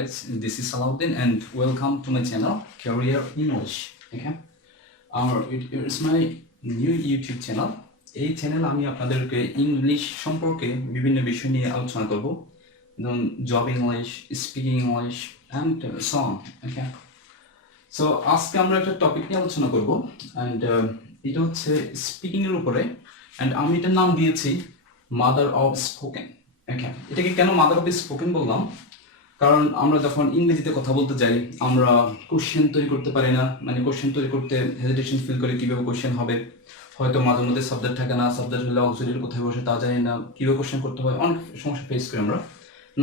Guys, this is Salahuddin and welcome to my channel Career English. Okay, it's my new YouTube channel. এই channel আমি আপনাদেরকে English সম্পর্কে বিভিন্ন বিষয় নিয়ে আলোচনা করব, যেমন job English, speaking English and so on. Okay, so আজকে আমরা একটা টপিক নিয়ে আলোচনা করব অ্যান্ড এটা হচ্ছে স্পিকিং এর উপরে, অ্যান্ড আমি এটার নাম দিয়েছি মাদার অফ স্পোকেন। ওকে, এটাকে কেন মাদার অফ স্পোকেন বললাম? কারণ আমরা যখন ইংরেজিতে কথা বলতে যাই আমরা কোশ্চেন তৈরি করতে পারি না, মানে কোশ্চেন তৈরি করতে হেজিটেশন ফিল করি কিভাবে কোশ্চেন হবে, হয়তো মাঝে মধ্যে সাবজেক্ট থাকে না, সাবজেক্ট হলে অক্সিলারি কোথায় বসে তা জানি না, কিভাবে কোশ্চেন করতে হয়, অনেক সমস্যা ফেস করি আমরা।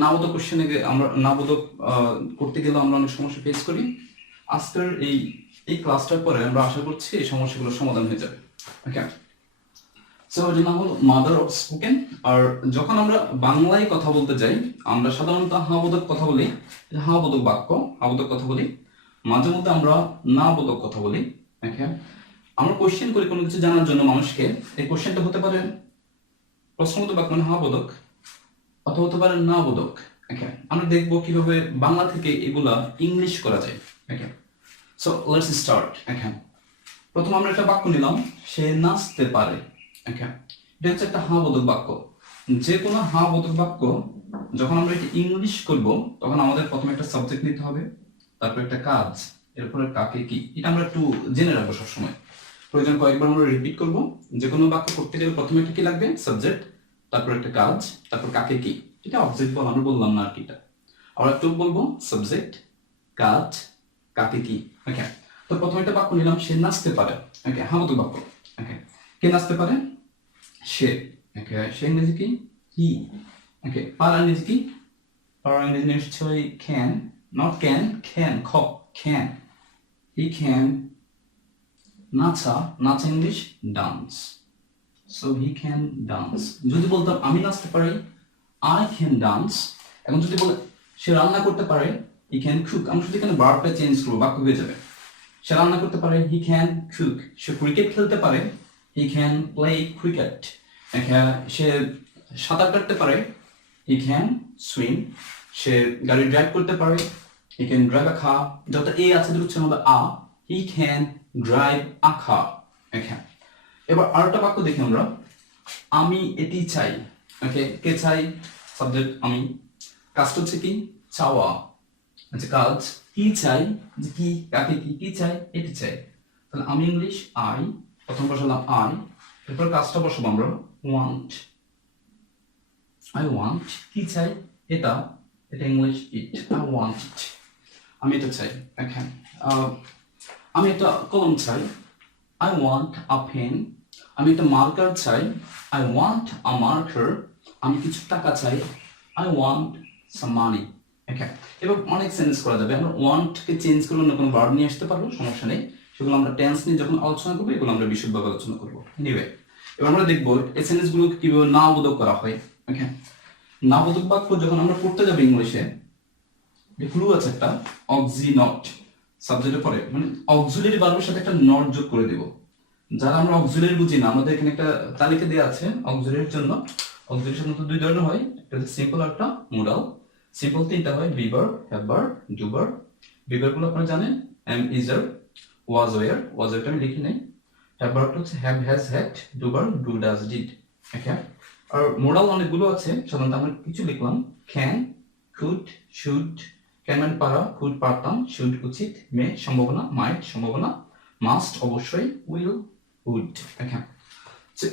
নাবোধক কোশ্চেনে আমরা নাবোধক করতে গেলে আমরা অনেক সমস্যা ফেস করি। আজকের এই ক্লাসটার পরে আমরা আশা করছি এই সমস্যাগুলোর সমাধান হয়ে যাবে। ওকে, সো এর নাম হলো মাদার অফ স্পোকেন। আর যখন আমরা বাংলায় কথা বলতে যাই আমরা সাধারণত হাবোধক কথা বলি, হাবোধক বাক্য, হাবোধক কথা বলি। মাঝে মধ্যে আমরা না বোধক কথা বলি। ওকে, আমরা কোশ্চেন করি কোনো কিছু জানার জন্য মানুষকে। এই কোশ্চেনটা হতে পারে প্রশ্নবোধক বাক্য মানে হাবোধক, অথবা হতে পারে না বোধক। ওকে, আমরা দেখবো কিভাবে বাংলা থেকে এগুলা ইংলিশ করা যায়। ওকে, সো লেটস স্টার্ট। ওকে, প্রথম আমরা একটা বাক্য নিলাম, সে নাচতে পারে। ওকে, এটা হচ্ছে একটা হাবোধক বাক্য। যে কোনো হাবোধক বাক্য যখন আমরা এটা ইংলিশ করব তখন আমাদের প্রথমে একটা সাবজেক্ট নিতে হবে, তারপর একটা কাজ, এরপরে কাকে কি, এটা আমরা একটু জেনে রাখবো সবসময়। প্রয়োজন কয়েকবার আমরা রিপিট করব। যে কোনো বাক্য করতে গেলে প্রথমে একটা কি লাগবে, সাবজেক্ট, তারপর একটা কাজ, তারপর কাকে কি। এটা অবজেক্ট বল, আমরা বললাম না আর কি। এটা আমরা একটু বলবো সাবজেক্ট, কাজ, কাকে কি। ওকে, তো প্রথমে একটা বাক্য নিলাম, সে নাচতে পারে। ওকে, হাবোধক বাক্য। ওকে, কে নাচতে পারে? সে। ওকে, সে ইংরেজি কি? হি। ওকে, পারা ইংরেজি কি? পারা ইংরেজি নিশ্চয়ই ক্যান, নট ক্যান, ক্যান, খ, ক্যান। হি ক্যান নাচা, নাচা English dance. So he can dance. যদি বলতাম আমি নাচতে পারি, আই ক্যান ডান্স। এখন যদি বলে সে রান্না করতে পারে, হি ক্যান কুক। আমি শুধু এখানে ভার্বটা চেঞ্জ করবো, বাক্য হয়ে যাবে। সে রান্না করতে পারে, he can cook. Say cricket খেলতে পারে, হি ক্যান প্লে ক্রিকেট। সে সাঁতার কাটতে পারে, হি ক্যান সুইম। সে গাড়ি ড্রাইভ করতে পারে, হি ক্যান ড্রাইভ আ কার। যত এ আছে দুটো উচ্চারণ হবে আ, হি ক্যান ড্রাইভ আ কার। এবার আরেকটা বাক্য দেখি আমরা, আমি এটি চাই। ওকে, কে চাই? সাবজেক্ট আমি। কাজটা হচ্ছে কি? চাওয়া। আচ্ছা, কাজ কি চাই, যে কি, কাকে কি, কি চাই, এটি চাই। তাহলে আমি ইংলিশ আই, প্রথম বসালাম আই, এরপর কাজটা বসাবো আমরা ওয়ান্ট। আই ওয়ান্ট, কি চাই? এটা, এটা ইংলিশ ইট, আই ওয়ান্ট ইট। আমি এটা চাই। ওকে, আমি একটা কলম চাই, আই ওয়ান্ট আ পেন। আমি একটা মার্কার চাই, আই ওয়ান্ট আ মার্কার। আমি কিছু টাকা চাই, আই ওয়ান্ট সাম মানি। ওকে, এবার অনেক সেন্টেন্স করা যাবে। আমরা ওয়ান্টকে চেঞ্জ করে অন্য কোনো ভার্ব নিয়ে আসতে পারবো, সমস্যা নেই। সেগুলো আমরা টেন্স নিয়ে যখন আলোচনা করবো এগুলো আমরা বিশদভাবে আলোচনা করবো। এনিওয়ে, এবার আমরা দেখবো এই সেন্টেন্সগুলো কিভাবে না বোধক করা হয়। ওকে, না বোধক বাক্য যখন আমরা পড়তে যাবো ইংলিশে, ক্লু আছে একটা, অক্সি নট সাবজেক্টের পরে, মানে অক্সিলারি ভার্বের সাথে একটা নট যোগ করে দেব। যারা আমরা অক্সিলারি বুঝি না, আমাদের এখানে একটা তালিকা দেওয়া আছে অক্সিলারির জন্য। অক্সিলারি সাধারণত দুই ধরনের হয়, একটা হচ্ছে সিম্পল আর একটা মোডাল। সিম্পল তিনটা হয়, be verb, have verb, do verb. Be ভার্বগুলো আপনারা জানেন, am, is, are, was, were. Was ওয়্যারটা আমি লিখি নাই। হ্যাভ ভার্বটা হচ্ছে have, has, had. Do verb do, does, did. Okay, আর মোডাল অনেকগুলো আছে, সাধারণত আমরা কিছু লিখলাম, ক্যান, কুড, শুড। ক্যান মানে পারা, কুড পারতাম, শুড উচিত, মে সম্ভাবনা, মাইট সম্ভাবনা, মাস্ট অবশ্যই, উইল উড। ওকে,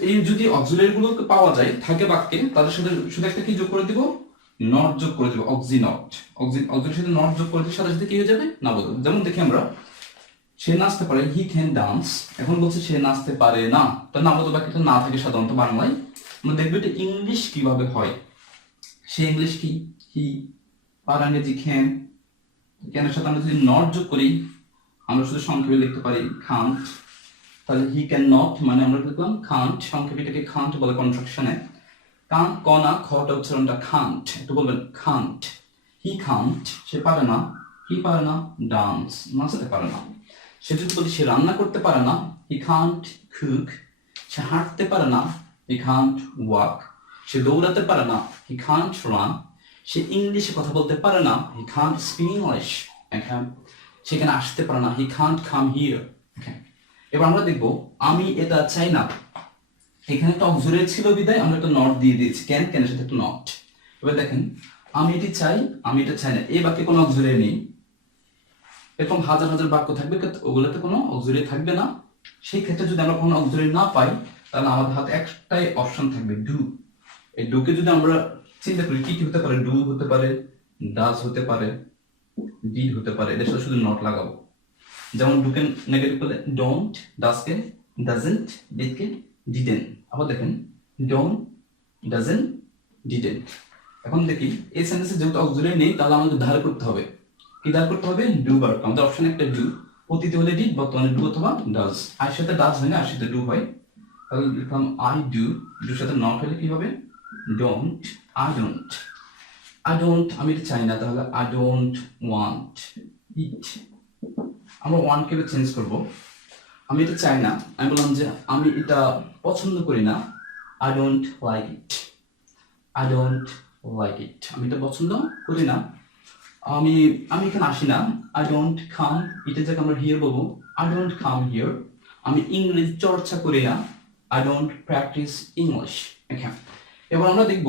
এই যদি অক্সিলারি গুলোকে পাওয়া যায় থাকে বাক্যে, তাদের সাথে শুধু একটা কি যোগ করে দিব, নট যোগ করে দিব, অক্সি নট। অক্সিলারির সাথে নট যোগ করে দিব, সাথে সাথে কি হয়ে যাবে, না বোধক। যেমন দেখি আমরা, সে নাচতে পারে, হি ক্যান ডান্স। এখন বলছে সে নাচতে পারে না, তার না বোধক বাক্যটা না থাকে সাধারণত বাংলায়। আমরা দেখবো এটা ইংলিশ কিভাবে হয়। সে ইংলিশ কি? হি। পারা ইংরেজি ক্যান। ক্যানের সাথে আমরা যদি নট যোগ করি আমরা শুধু সংক্ষেপে লিখতে পারি কান্ট। তাহলে হি ক্যান নট মানে আমরা লিখলাম কান্ট, সংক্ষেপে এটাকে কান্ট বলে কনস্ট্রাকশনে। কান, কনা, খটা উচ্চারণটা কান্ট, একটু বলবেন কান্ট। হি কান্ট, সে পারে না, হি পারে না ডান্স, নাচতে পারে না। সে যদি বলি সে রান্না করতে পারে না, হি কান্ট কুক। সে হাঁটতে পারে না, হি কান্ট ওয়াক। সে দৌড়াতে পারে না, হি কান্ট রান। সে ইংলিশে কথা বলতে পারে না, হি কান্ট স্পিক ইংলিশ, সেখানে আসতে পারে না, হি কান্ট কাম হিয়ার। এবার আমরা দেখব আমি এটা চাই না, এখানে একটা অক্সিলারি ছিল বিদায় আমরা একটা নট দিয়ে দিয়েছি, ক্যানের সাথে একটা নট। এবার দেখেন আমি এটি চাই, আমি এটা চাই না, এই বাক্যে কোনো অক্সিলারি নেই। এরকম হাজার হাজার বাক্য থাকবে, ওগুলোতে কোনো অক্সিলারি থাকবে না। সেই ক্ষেত্রে যদি আমরা কোনো অক্সিলারি না পাই, তাহলে আমাদের হাতে একটাই অপশন থাকবে, ডু। এই ডুকে যদি আমরা চিন্তা করি কি কি হতে পারে, ডু হতে পারে, ডাজ হতে পারে, ডিড হতে পারে, এদের সাথে শুধু নট লাগাবো। যেমন ডুকে নেগেটিভ করলে ডোন্ট, ডাজকে ডাজেন্ট, ডিডকে ডিডেন্ট। আবার দেখেন ডোন্ট, ডাজেন্ট, ডিডেন্ট। এখন দেখি এই সেন্টেন্সে যেহেতু অক্সিলারি নেই, তাহলে আমাদের ধার করতে হবে। কি ধার করতে হবে? ডু বার। আমাদের অপশন একটা ডু, অতীতে হলে ডিড, বর্তমানে ডু অথবা ডাজ। আর সাথে ডাজ হয় না, আর সাথে ডু হয়। তাহলে লিখলাম আই ডু, ডুর সাথে নট হলে কি হবে? Don't, I don't. I don't আমি এটা চাই না, তাহলে আই ডোন্ট ওয়ান্ট ইট। আমরা ওয়ান্টকে চেঞ্জ করব, আমি এটা চাই না, আমি বললাম যে আমি এটা পছন্দ করি না, I don't like it, I don't like it. আমি এটা পছন্দ করি না, আমি এখানে আসি না, আই ডোন্ট কাম, এটা যাকে আমরা হিয়ার বলবো, আই ডোন্ট কাম হিয়ার। আমি ইংরেজি চর্চা করি না, আই ডোন্ট প্র্যাকটিস ইংলিশ। এবার আমরা দেখব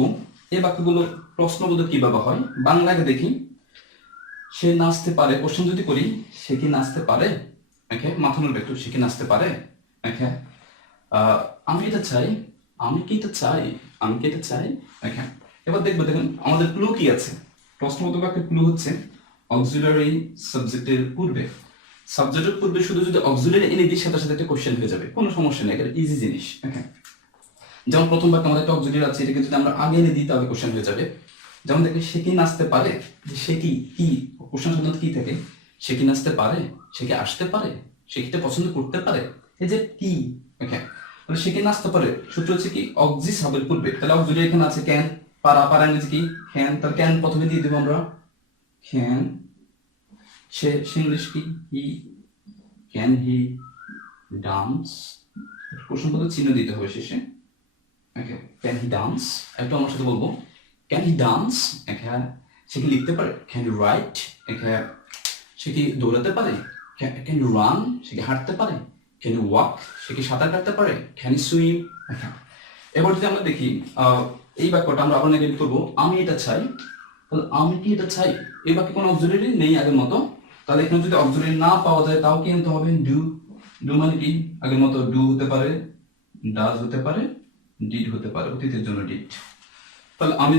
এই বাক্যগুলো প্রশ্নবোধক কিভাবে হয়। বাংলাকে দেখি, সে নাচতে পারে, কোশ্চেন যদি করি সে কি নাচতে পারে, মাথা নাড়বে একটু, সে কি নাচতে পারে। আমি এটা চাই, আমি কি এটা চাই, আমি কি এটা চাই। এবার দেখবো, দেখুন আমাদের ক্লু কি আছে। প্রশ্নবোধক বাক্যের ক্লু হচ্ছে অক্সিলারি সাবজেক্টের পূর্বে, সাবজেক্টের পূর্বে শুধু যদি অক্সিলারি এনে দিই, সাথে সাথে একটা কোশ্চেন হয়ে যাবে, কোনো সমস্যা নেই, এটা ইজি জিনিস। যেমন প্রথম বাক্যে আমাদের একটা অক্সিলারি আছে, এটাকে যদি আমরা আগে এনে দিই তাহলে কোশ্চেন হয়ে যাবে। যেমন দেখি সে কি নাচতে পারে, সে কি কি কোশ্চেন সাধারণত কি থাকে, সে কি নাচতে পারে, সে কি আসতে পারে, সে কি পছন্দ করতে পারে, এই যে কি। তাহলে সে কি নাচতে পারে, সূত্র হচ্ছে কি অক্সি সাবের পূর্বে, তাহলে অক্সিলারি এখানে আছে ক্যান, পারা, পারা ইংরেজি কি ক্যান, তার ক্যান প্রথমে দিয়ে দেবো আমরা, ক্যান। সে ইংলিশ কি হি, ক্যান হি ডান্স, প্রশ্নবোধক চিহ্ন দিতে হবে শেষে। ক্যান হি ডান্স, একটু আমার সাথে বলবো, ক্যান হি ডান্স। সে কি লিখতে পারে, ক্যান ইউ রাইট। সে কি দৌড়াতে পারে, ক্যান ইউ রান, সে কি হাঁটতে পারে, ক্যান ইউ ওয়াক, সে কি সাঁতার কাটতে পারে, ক্যান ইউ সুইম। এবার যদি আমরা দেখি এই বাক্যটা আমরা আবার নেগেটিভ করবো, আমি এটা চাই, তাহলে আমি কি এটা চাই, এই বাক্যে কোনো অক্সিলারি নেই আগের মতো, তাহলে এখানে যদি অক্সিলারি না পাওয়া যায় তাও কি আনতে হবে, ডু। ডু মানে কি আগের মতো ডু হতে পারে, ডাজ হতে পারে, ডিড হতে পারে, অতীতের জন্য ডিড। তাহলে আমি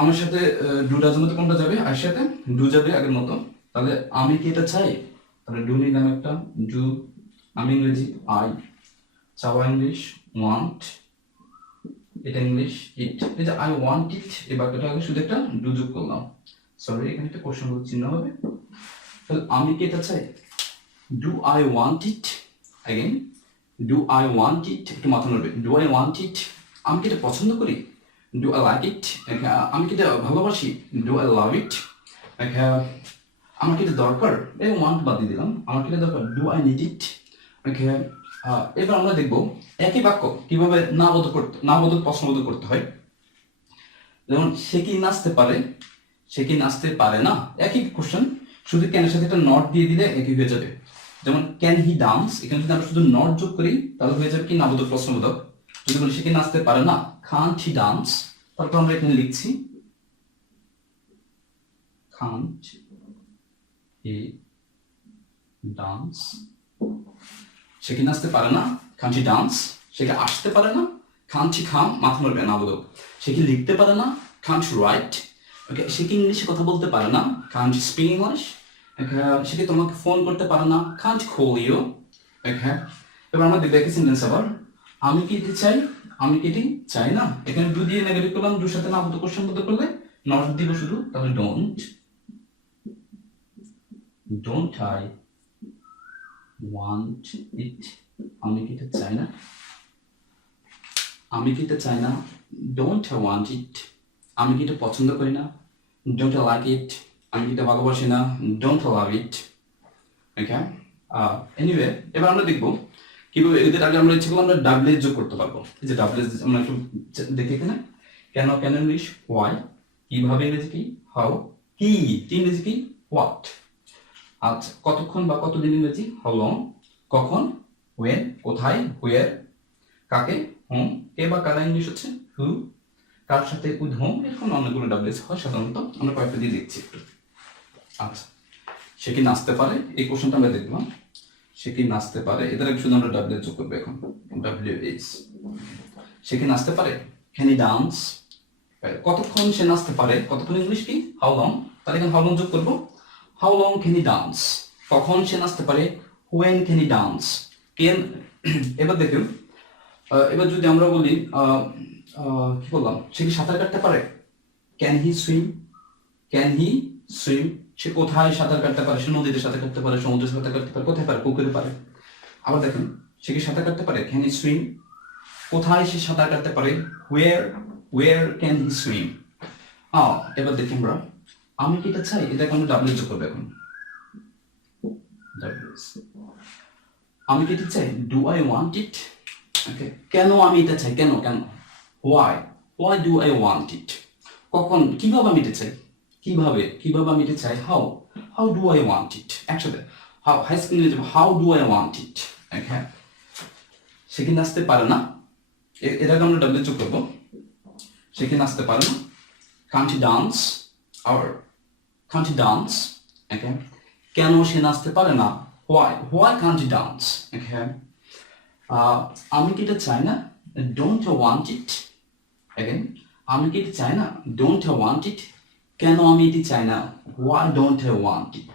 আমার সাথে ডু ডাজের মতো কোনটা যাবে, আর সাথে ডু যাবে আগের মতো। তাহলে আমি কি এটা চাই, তাহলে ডু নিলাম একটা, ডু। আমি ইংরেজি আই, চাওয়া ইংলিশ ওয়ান্ট, এটা ইংলিশ ইট, এই যে আই ওয়ান্ট ইট, এই বাক্যটা আগে শুধু একটা ডু যোগ করলাম, সরি এখানে একটা কোশ্চেন চিহ্ন হবে। তাহলে আমি কি এটা চাই, do I want it, again do I want ইট, একটু মাথা নাড়বে, ডু আই ওয়ান্ট ইট। আমি কি এটা পছন্দ করি, ডু আই লাইক ইট। আমি কি এটা ভালোবাসি, ডু আই লাভ ইট। আমার কি এটা দরকার, এই ওয়ান্ট বাদ দিয়ে দিলাম, আমার কি এটা দরকার, ডু আই নিড ইট। এবার আমরা দেখবো একই বাক্য কিভাবে নাবোধক প্রশ্নবোধক করতে হয়। যেমন সে কি নাচতে পারে, সে কি নাচতে পারে না, একই কোশ্চেন, শুধু ক্যানের সাথে একটা নট দিয়ে দিলে একই হয়ে যাবে। যেমন ক্যান হি ডান্স, এখানে যদি আমরা শুধু নট যোগ করি তাহলে হয়ে যাবে কি নাবোধক প্রশ্নবোধক। যদি বলি সে কি নাচতে পারে না, কান্ট হি ডান্স, তারপর আমরা এখানে লিখছি কান্ট হি ডান্স। সে কি নাচতে পারে না, কান্ট হি ডান্স। সে কি আসতে পারে না, কান্ট হি কাম, মাথা নাড়বে নাবোধক। সে কি লিখতে পারে না, কান্ট রাইট। সে কি ইংলিশে কথা বলতে পারে না, কান্ট স্পিক ইংলিশ। সে কি তোমাকে ফোন করতে পারে না, কান্ট কল ইউ। এবার আমরা দেখি একই সেন্টেন্স আবার, আমি কি এটি চাই, আমি কি এটি চাই না। এখানে ডু দিয়ে নেগেটিভ করলাম, ডুর সাথে না বোধক কোশ্চেন বোধক করলে নট দিব শুধু, তাহলে ডোন্ট আই ওয়ান্ট ইট, আমি কি এটা চাই না, আমি কি এটা চাই না, ডোন্ট আই ওয়ান্ট ইট। আমি কি এটা পছন্দ করি না, ডোন্ট আই লাইক ইট। আমি কি এটা ভালোবাসি না, don't I love it. Anyway এবার আমরা দেখবো কিভাবে এদের আগে আমরা ইচ্ছে করলে আমরা ডাবলএস যোগ করতে পারবো। এই যে ডাবলএস আমরা একটু দেখি এখানে, কেন ইংলিশ ওয়াই, কিভাবে ইংরেজি কি হাউ, কি ইংরেজি কি হোয়াট। আচ্ছা কতক্ষণ বা কতদিন ইংরেজি হাউ লং, কখন when কোথায় where, কাকে whom, কে বা কারা ইংলিশ হচ্ছে who, কার সাথে with whom, এরকম অনেকগুলো ডাব্লিউএস হয় সাধারণত, আমরা কয়েকটা দিয়ে দেখছি একটু। আচ্ছা সে কি নাচতে পারে, এই কোশ্চেনটা আমরা দেখলাম, সে কি নাচতে পারে, এদের আগে শুধু আমরা ডাব্লিউ যোগ করবো এখন, ডাব্লিউএস। সে কি নাচতে পারে, ক্যান হি ডান্স, কতক্ষণ সে নাচতে পারে, কতক্ষণ ইংলিশ কি হাউ লং, তাহলে এখানে হাউ লং যোগ করবো, how long can he dance, কখন সে নাচতে পারে হোয়েন ক্যান হি ডান্স, কেন। এবার দেখুন এবার যদি আমরা বলি কি বললাম, সে কি সাঁতার কাটতে পারে, can he swim, can he swim, সে কোথায় সাঁতার কাটতে পারে, সে নদীতে সাঁতার কাটতে পারে, সমুদ্রে সাঁতার কাটতে পারে, কোথায় পারে, পুকুরে পারে। আবার দেখুন সে কি সাঁতার কাটতে পারে, ক্যান হি সুইম, কোথায় সে সাঁতার কাটতে পারে, ওয়ের ক্যান হি সুইম। এবার দেখি আমরা আমি কি এটা চাই, এটাকে আমরা ডাব্লিউ যোগ করবো এখন, আমি কি এটা চাই, do I want it, okay, কেন আমি এটা চাই, কেন কেন, why do I want it, কখন কিভাবে আমি এটা চাই, কিভাবে আমি এটা চাই, how do I want it, একসাথে হাই স্কুলে যাবো, how do I want it, okay. সে কি নাচতে পারে না, এর আগে আমরা ডাব্লিউ যোগ করবো, সে কি নাচতে পারে না, কান্ট হি ডান্স, আর কান্ট হি ডান্স, ওকে, কেন সে নাচতে পারে না, হোয়াই কান্ট হি ডান্স, ওকে। আমি কি এটা চাই না, ডোন্ট ওয়ান্ট ইট, অ্যাগেন আমি কি এটা চাই না, ডোন্ট ওয়ান্ট ইট, কেন আমি এটি চাই না, why don't want it,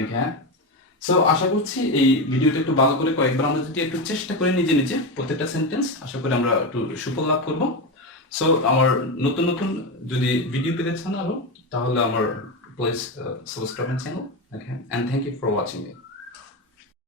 okay. So আশা করছি এই ভিডিওটা একটু ভালো করে কয়েকবার আমরা যদি একটু চেষ্টা করে নিজে প্রত্যেকটা সেন্টেন্স, আশা করি আমরা একটু সুফল লাভ করবো। সো আমার নতুন নতুন যদি ভিডিও পেতে চান আরো, তাহলে আমার please subscribe my channel, okay, and thank you for watching it.